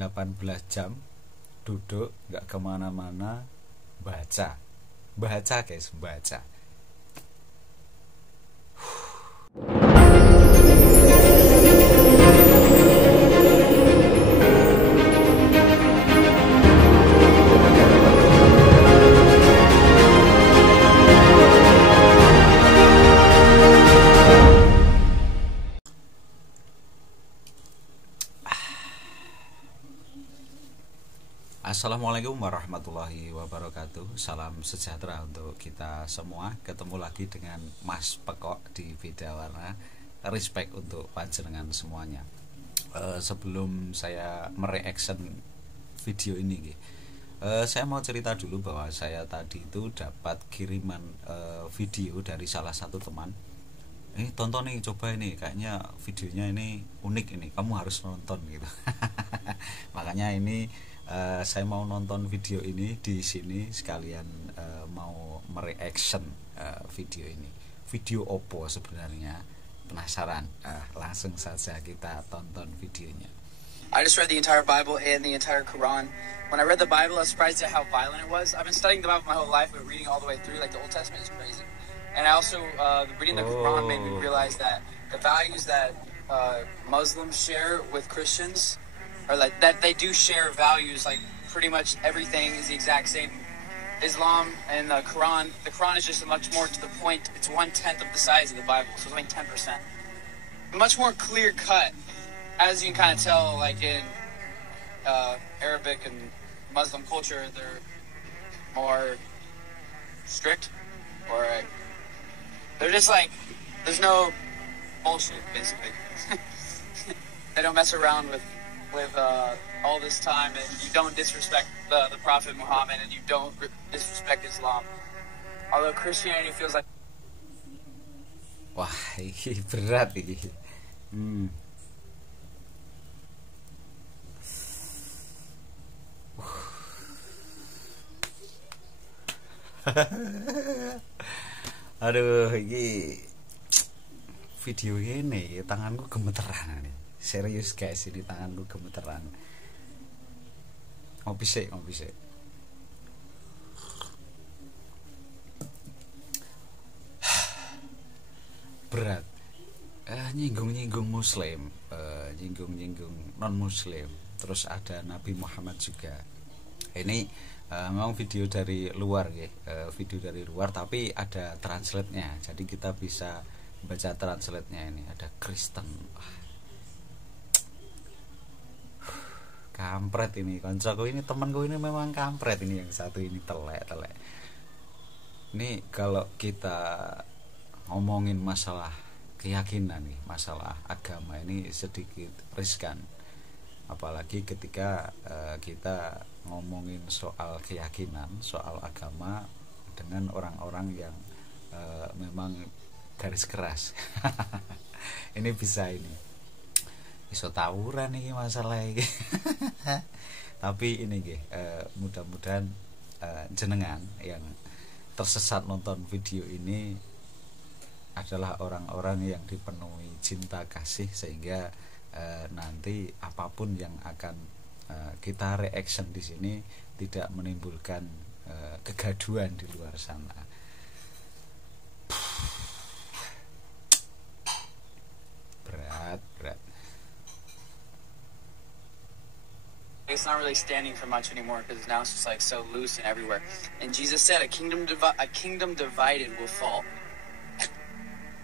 18 jam duduk nggak kemana-mana, baca guys, baca. Assalamualaikum warahmatullahi wabarakatuh. Salam sejahtera untuk kita semua. Ketemu lagi dengan Mas Pekok di Beda Warna. Respect untuk panjenengan semuanya. Sebelum saya mereaction video ini, saya mau cerita dulu bahwa saya tadi itu dapat kiriman video dari salah satu teman. Tonton nih, coba ini, kayaknya videonya ini unik ini, kamu harus nonton gitu. Makanya ini saya mau nonton video ini di sini sekalian, mau mereaction video ini. Video opo sebenarnya? Penasaran? Langsung saja kita tonton videonya. I just read the entire Bible and the entire Quran. When I read the Bible, I was surprised at how violent it was. I've been studying the Bible my whole life, but reading all the way through, like the Old Testament, is crazy. And I also, reading the Quran made me realize that the values that Muslims share with Christians, or like that they do share values, like pretty much everything is the exact same. Islam and the Quran is just much more to the point. It's 1/10 of the size of the Bible, so it's only 10%. Much more clear cut, as you can kind of tell, like in Arabic and Muslim culture, they're more strict, or they're just like, there's no bullshit, basically. They don't mess around with all this time, and you don't disrespect the Prophet Muhammad, and you don't disrespect Islam. Although Christianity feels like... Wah, ini berat ini. Aduh, ini video ini tanganku gemeteran nih. Serius guys, ini tanganku gemeteran. Ngopi sih. Berat. Nyinggung muslim, nyinggung non muslim. Terus ada Nabi Muhammad juga. Ini memang video dari luar ya, video dari luar, tapi ada translate-nya. Jadi kita bisa baca translate-nya. Ini ada Kristen. Kampret ini, koncoku ini, temanku ini memang kampret ini, yang satu ini telek. Ini kalau kita ngomongin masalah keyakinan nih, masalah agama, ini sedikit riskan. Apalagi ketika kita ngomongin soal keyakinan, soal agama dengan orang-orang yang memang garis keras. Ini bisa iso tawuran nih masalah ini. Tapi ini mudah-mudahan jenengan yang tersesat nonton video ini adalah orang-orang yang dipenuhi cinta kasih, sehingga nanti apapun yang akan kita reaction di sini tidak menimbulkan kegaduhan di luar sana. Berat. It's not really standing for much anymore, because now it's just like so loose and everywhere. And Jesus said, a kingdom divided will fall.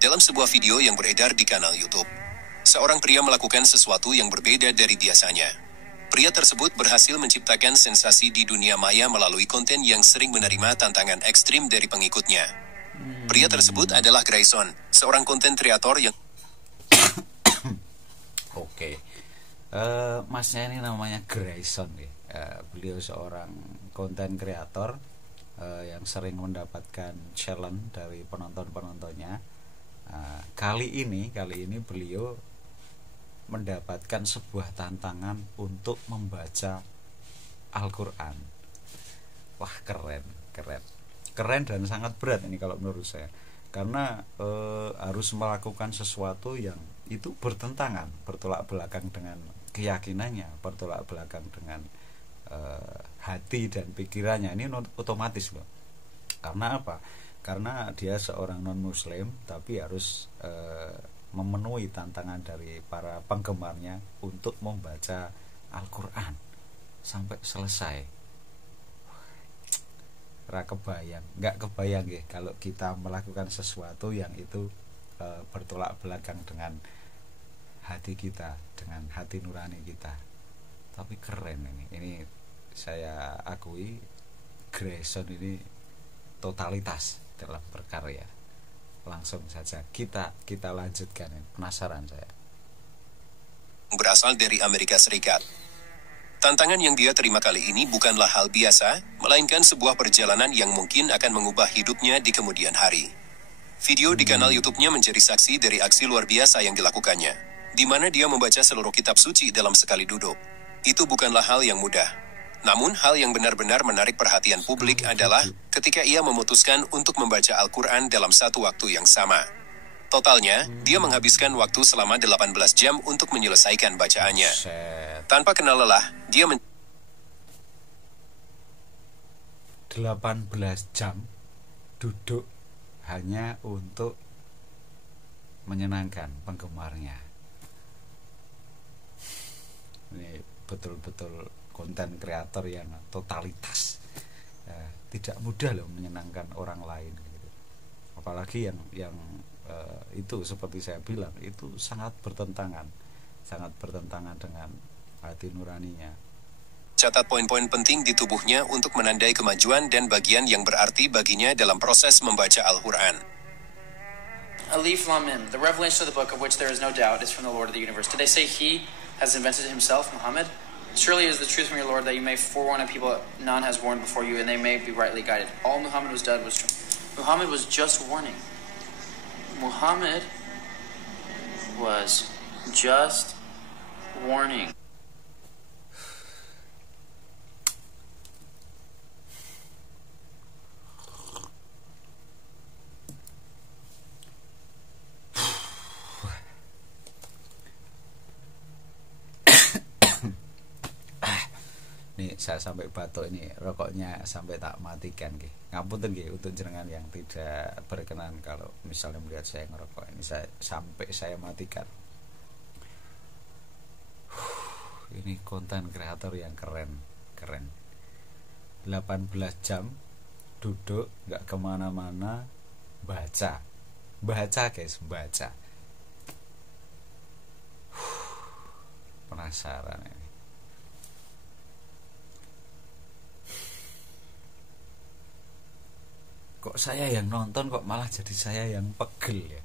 Dalam sebuah video yang beredar di kanal YouTube, seorang pria melakukan sesuatu yang berbeda dari biasanya. Pria tersebut berhasil menciptakan sensasi di dunia maya melalui konten yang sering menerima tantangan ekstrim dari pengikutnya. Pria tersebut adalah Grayson, seorang konten kreator yang... Oke. Masnya ini namanya Grayson ya. Beliau seorang konten kreator yang sering mendapatkan challenge dari penontonnya. Kali ini beliau mendapatkan sebuah tantangan untuk membaca Al-Quran. Wah, keren dan sangat berat ini kalau menurut saya, karena harus melakukan sesuatu yang itu bertentangan, bertolak belakang dengan keyakinannya bertolak belakang dengan hati dan pikirannya, ini otomatis loh. Karena apa? Karena dia seorang non muslim tapi harus memenuhi tantangan dari para penggemarnya untuk membaca Al-Quran sampai selesai. Nggak kebayang ya kalau kita melakukan sesuatu yang itu bertolak belakang dengan hati kita, dengan hati nurani kita. Tapi keren ini saya akui, Grayson ini totalitas dalam berkarya. Langsung saja kita lanjutkan, penasaran saya. Berasal dari Amerika Serikat. Tantangan yang dia terima kali ini bukanlah hal biasa, melainkan sebuah perjalanan yang mungkin akan mengubah hidupnya di kemudian hari. Video di kanal YouTube-nya menjadi saksi dari aksi luar biasa yang dilakukannya, di mana dia membaca seluruh kitab suci dalam sekali duduk. Itu bukanlah hal yang mudah. Namun hal yang benar-benar menarik perhatian publik adalah ketika ia memutuskan untuk membaca Al-Quran dalam satu waktu yang sama. Totalnya, dia menghabiskan waktu selama 18 jam untuk menyelesaikan bacaannya. Tanpa kenal lelah, dia 18 jam duduk hanya untuk menyenangkan penggemarnya. Ini betul-betul konten kreator yang totalitas. Tidak mudah loh menyenangkan orang lain gitu. Apalagi yang itu seperti saya bilang, itu sangat bertentangan dengan hati nuraninya. Catat poin-poin penting di tubuhnya untuk menandai kemajuan dan bagian yang berarti baginya dalam proses membaca Al-Quran. Alif Lam Mim, the revelation of the book of which there is no doubt is from the Lord of the universe. Did they say he has invented himself, Muhammad? Surely it is the truth from your Lord that you may forewarn a people none has warned before you, and they may be rightly guided. All Muhammad was done was true. Muhammad was just warning. Muhammad was just warning. Nih saya sampai batuk ini, rokoknya sampai tak matikan nggih. Ngapunten nggih untuk jenengan yang tidak berkenan kalau misalnya melihat saya ngerokok ini, saya matikan. Ini konten kreator yang keren. 18 jam duduk nggak kemana-mana, baca guys, baca. Penasaran ini. Kok saya yang nonton kok malah jadi saya yang pegel ya.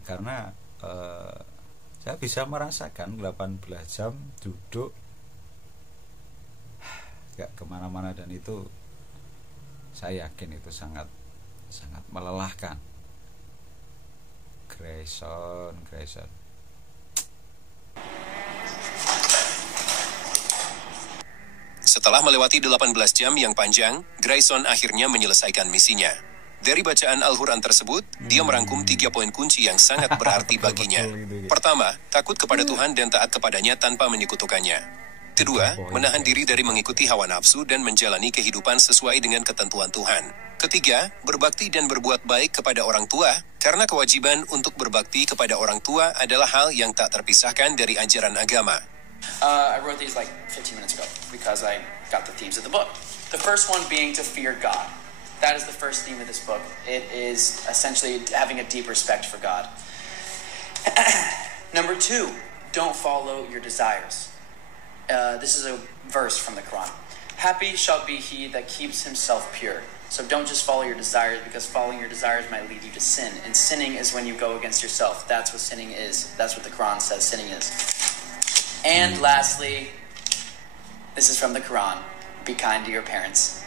Karena saya bisa merasakan 18 jam duduk gak kemana-mana, dan itu saya yakin itu sangat melelahkan. Grayson. Setelah melewati 18 jam yang panjang, Grayson akhirnya menyelesaikan misinya. Dari bacaan Al-Quran tersebut, dia merangkum 3 poin kunci yang sangat berarti baginya. Pertama, takut kepada Tuhan dan taat kepadanya tanpa menyekutukannya. Kedua, menahan diri dari mengikuti hawa nafsu dan menjalani kehidupan sesuai dengan ketentuan Tuhan. Ketiga, berbakti dan berbuat baik kepada orang tua, karena kewajiban untuk berbakti kepada orang tua adalah hal yang tak terpisahkan dari ajaran agama. I wrote these like 15 minutes ago because I got the themes of the book. The first one being to fear God. That is the first theme of this book. It is essentially having a deep respect for God. Number 2, don't follow your desires. This is a verse from the Quran. Happy shall be he that keeps himself pure. So don't just follow your desires, because following your desires might lead you to sin. And sinning is when you go against yourself. That's what sinning is. That's what the Quran says sinning is. And lastly, this is from the Quran. Be kind to your parents.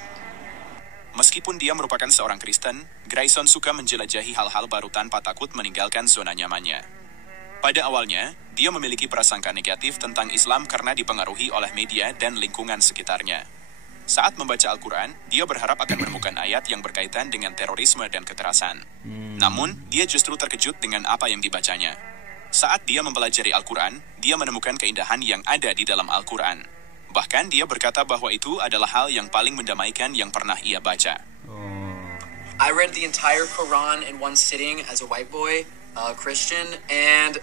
Meskipun dia merupakan seorang Kristen, Grayson suka menjelajahi hal-hal baru tanpa takut meninggalkan zona nyamannya. Pada awalnya, dia memiliki prasangka negatif tentang Islam karena dipengaruhi oleh media dan lingkungan sekitarnya. Saat membaca Al-Quran, dia berharap akan menemukan ayat yang berkaitan dengan terorisme dan kekerasan. Namun, dia justru terkejut dengan apa yang dibacanya. Saat dia mempelajari Al-Quran, dia menemukan keindahan yang ada di dalam Al-Quran. Bahkan dia berkata bahwa itu adalah hal yang paling mendamaikan yang pernah ia baca. I read the entire Quran in one sitting as a white boy, Christian, and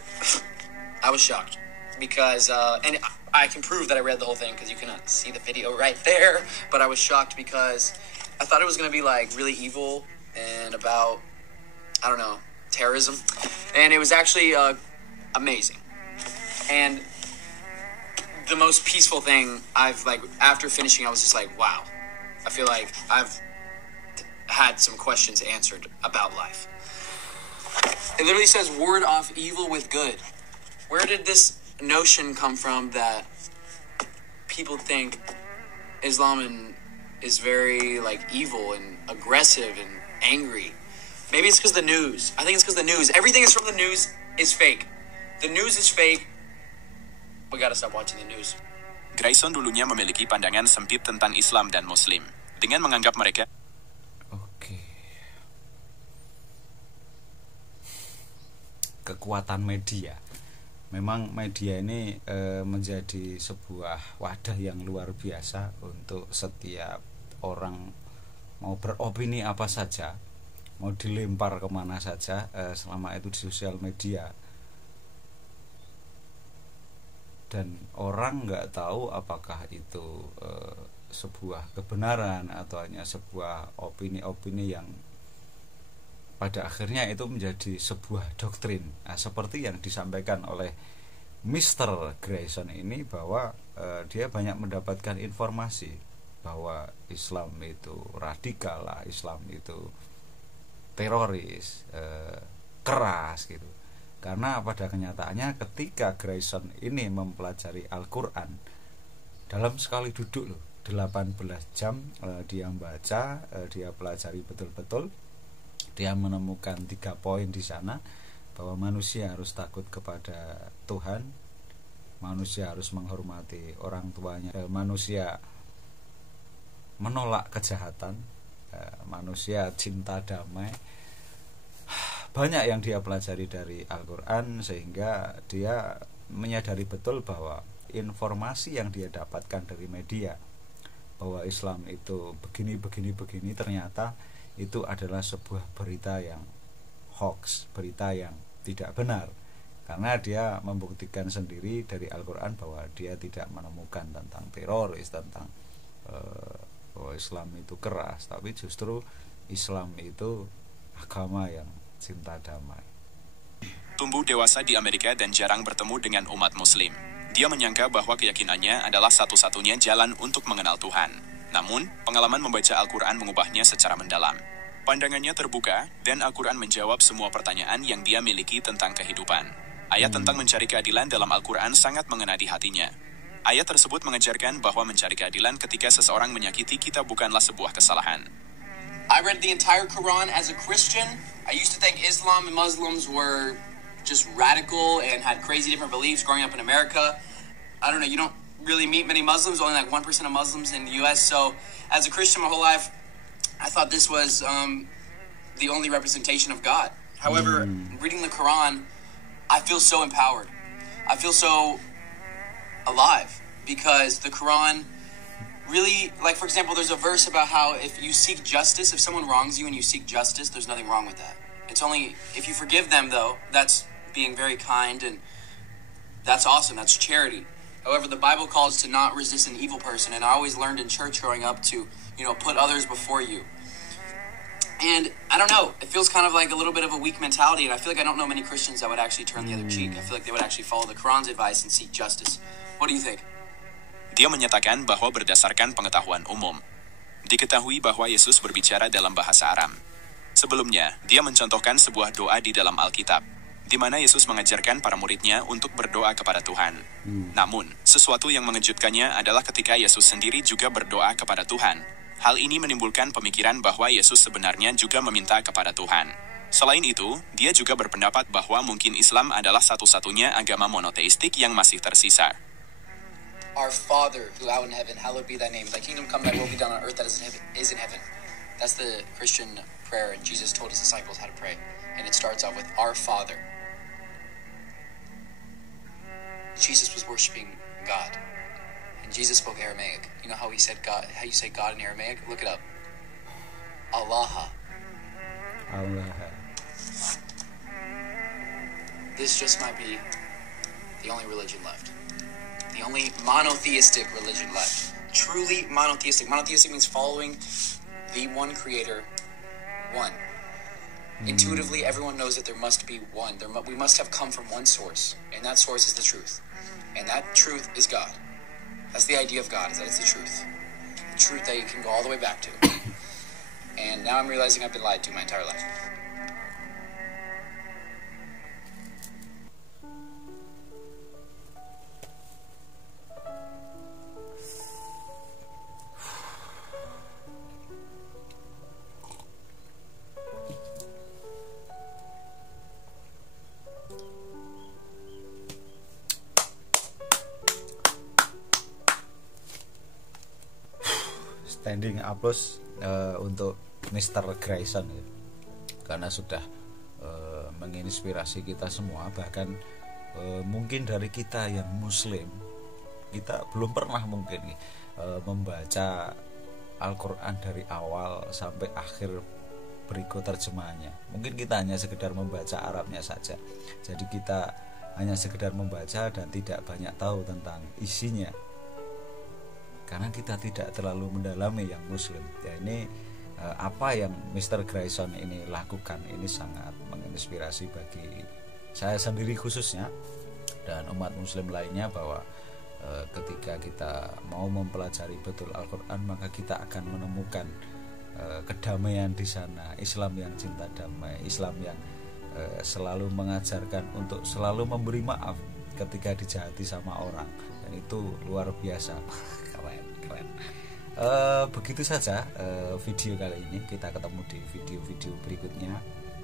I was shocked because, and I can prove that I read the whole thing because you cannot see the video right there, but I was shocked because I thought it was going to be like really evil and about, I don't know, terrorism, and it was actually amazing. And the most peaceful thing I've, like, after finishing, I was just like, wow, I feel like I've had some questions answered about life. It literally says ward off evil with good. Where did this notion come from that people think Islam is very like evil and aggressive and angry? Maybe it's because the news. I think it's because the news. Everything is from the news is fake. The news is fake. We gotta stop watching the news. Grayson dulunya memiliki pandangan sempit tentang Islam dan Muslim, dengan menganggap mereka kekuatan media. Memang media ini menjadi sebuah wadah yang luar biasa untuk setiap orang mau beropini apa saja, mau dilempar kemana saja, selama itu di sosial media. Dan orang nggak tahu apakah itu sebuah kebenaran atau hanya sebuah opini-opini yang pada akhirnya itu menjadi sebuah doktrin. Nah, seperti yang disampaikan oleh Mr. Grayson ini, bahwa dia banyak mendapatkan informasi bahwa Islam itu radikal lah, Islam itu teroris, keras gitu. Karena pada kenyataannya ketika Grayson ini mempelajari Al-Quran dalam sekali duduk loh, 18 jam dia membaca, dia pelajari betul-betul. Dia menemukan 3 poin di sana, bahwa manusia harus takut kepada Tuhan, manusia harus menghormati orang tuanya, manusia menolak kejahatan, manusia cinta damai. Banyak yang dia pelajari dari Al-Quran, sehingga dia menyadari betul bahwa informasi yang dia dapatkan dari media bahwa Islam itu begini, ternyata itu adalah sebuah berita yang hoax, berita yang tidak benar. Karena dia membuktikan sendiri dari Al-Quran bahwa dia tidak menemukan tentang teroris, tentang bahwa Islam itu keras, tapi justru Islam itu agama yang cinta damai. Tumbuh dewasa di Amerika dan jarang bertemu dengan umat Muslim, dia menyangka bahwa keyakinannya adalah satu-satunya jalan untuk mengenal Tuhan. Namun, pengalaman membaca Al-Quran mengubahnya secara mendalam. Pandangannya terbuka, dan Al-Quran menjawab semua pertanyaan yang dia miliki tentang kehidupan. Ayat tentang mencari keadilan dalam Al-Quran sangat mengena di hatinya. Ayat tersebut mengajarkan bahwa mencari keadilan ketika seseorang menyakiti kita bukanlah sebuah kesalahan. I read the entire Quran as a Christian. I used to think Islam and Muslims were just radical and had crazy different beliefs growing up in America. I don't know, you don't really meet many Muslims, only like 1% of Muslims in the US. So as a Christian my whole life, I thought this was the only representation of God. However, reading the Quran, I feel so empowered. I feel so alive because the Quran really, like, for example, there's a verse about how if you seek justice, if someone wrongs you and you seek justice, there's nothing wrong with that. It's only if you forgive them, though, that's being very kind, and that's awesome. That's charity. However, the Bible calls to not resist an evil person, and I always learned in church growing up to, put others before you. And I don't know, it feels kind of like a little bit of a weak mentality, and I feel like I don't know many Christians that would actually turn the other cheek. I feel like they would actually follow the Quran's advice and seek justice. What do you think? Dia menyatakan bahwa berdasarkan pengetahuan umum, diketahui bahwa Yesus berbicara dalam bahasa Aram. Sebelumnya, dia mencontohkan sebuah doa di dalam Alkitab, di mana Yesus mengajarkan para muridnya untuk berdoa kepada Tuhan. Namun, sesuatu yang mengejutkannya adalah ketika Yesus sendiri juga berdoa kepada Tuhan. Hal ini menimbulkan pemikiran bahwa Yesus sebenarnya juga meminta kepada Tuhan. Selain itu, dia juga berpendapat bahwa mungkin Islam adalah satu-satunya agama monoteistik yang masih tersisa. Our Father, who art in heaven, hallowed be thy name. Thy kingdom come, thy will be done on earth that is in heaven. That's the Christian prayer, and Jesus told his disciples how to pray. And it starts off with, Our Father. Jesus was worshiping God. And Jesus spoke Aramaic. You know how he said God, how you say God in Aramaic? Look it up. Allah. Allah. This just might be the only religion left. The only monotheistic religion left. Truly monotheistic. Monotheistic means following the one creator, one. Intuitively, everyone knows that there must be one. We must have come from one source, and that source is the truth. And that truth is God. That's the idea of God, is that it's the truth. The truth that you can go all the way back to. And now I'm realizing I've been lied to my entire life. Standing applause untuk Mr. Grayson ya. Karena sudah menginspirasi kita semua. Bahkan mungkin dari kita yang muslim, kita belum pernah mungkin membaca Al-Quran dari awal sampai akhir berikut terjemahannya. Mungkin kita hanya sekedar membaca Arabnya saja. Jadi kita hanya sekedar membaca dan tidak banyak tahu tentang isinya, karena kita tidak terlalu mendalami yang muslim. Ya, ini apa yang Mr. Grayson ini lakukan ini sangat menginspirasi bagi saya sendiri khususnya, dan umat muslim lainnya, bahwa ketika kita mau mempelajari betul Al-Quran, maka kita akan menemukan kedamaian di sana. Islam yang cinta damai, Islam yang selalu mengajarkan untuk selalu memberi maaf ketika dijahati sama orang, dan itu luar biasa. Keren. Begitu saja video kali ini. Kita ketemu di video-video berikutnya.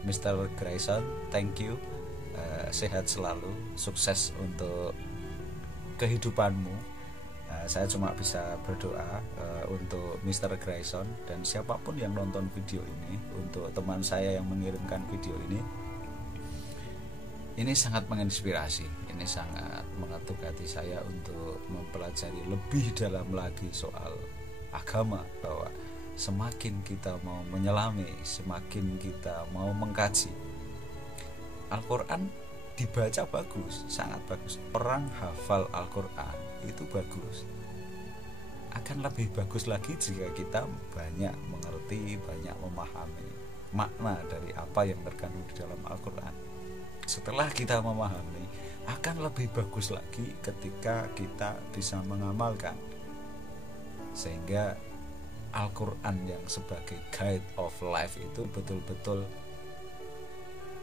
Mr. Grayson, thank you. Sehat selalu, sukses untuk kehidupanmu. Saya cuma bisa berdoa untuk Mr. Grayson dan siapapun yang nonton video ini. Untuk teman saya yang mengirimkan video ini sangat menginspirasi. Ini sangat mengetuk hati saya untuk mempelajari lebih dalam lagi soal agama, bahwa semakin kita mau menyelami, semakin kita mau mengkaji, Al-Quran dibaca bagus, sangat bagus. Orang hafal Al-Quran itu bagus. Akan lebih bagus lagi jika kita banyak mengerti, banyak memahami makna dari apa yang terkandung di dalam Al-Quran. Setelah kita memahami, akan lebih bagus lagi ketika kita bisa mengamalkan, sehingga Al-Quran yang sebagai guide of life itu betul-betul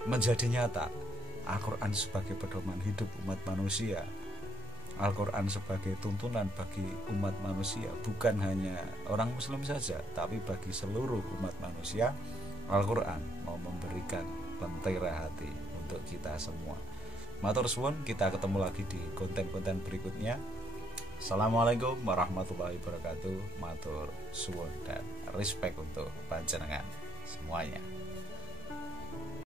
menjadi nyata. Al-Quran sebagai pedoman hidup umat manusia, Al-Quran sebagai tuntunan bagi umat manusia, bukan hanya orang muslim saja, tapi bagi seluruh umat manusia. Al-Quran mau memberikan lentera hati untuk kita semua. Matur suwun, kita ketemu lagi di konten-konten berikutnya. Assalamualaikum warahmatullahi wabarakatuh. Matur suwun dan respect untuk panjenengan semuanya.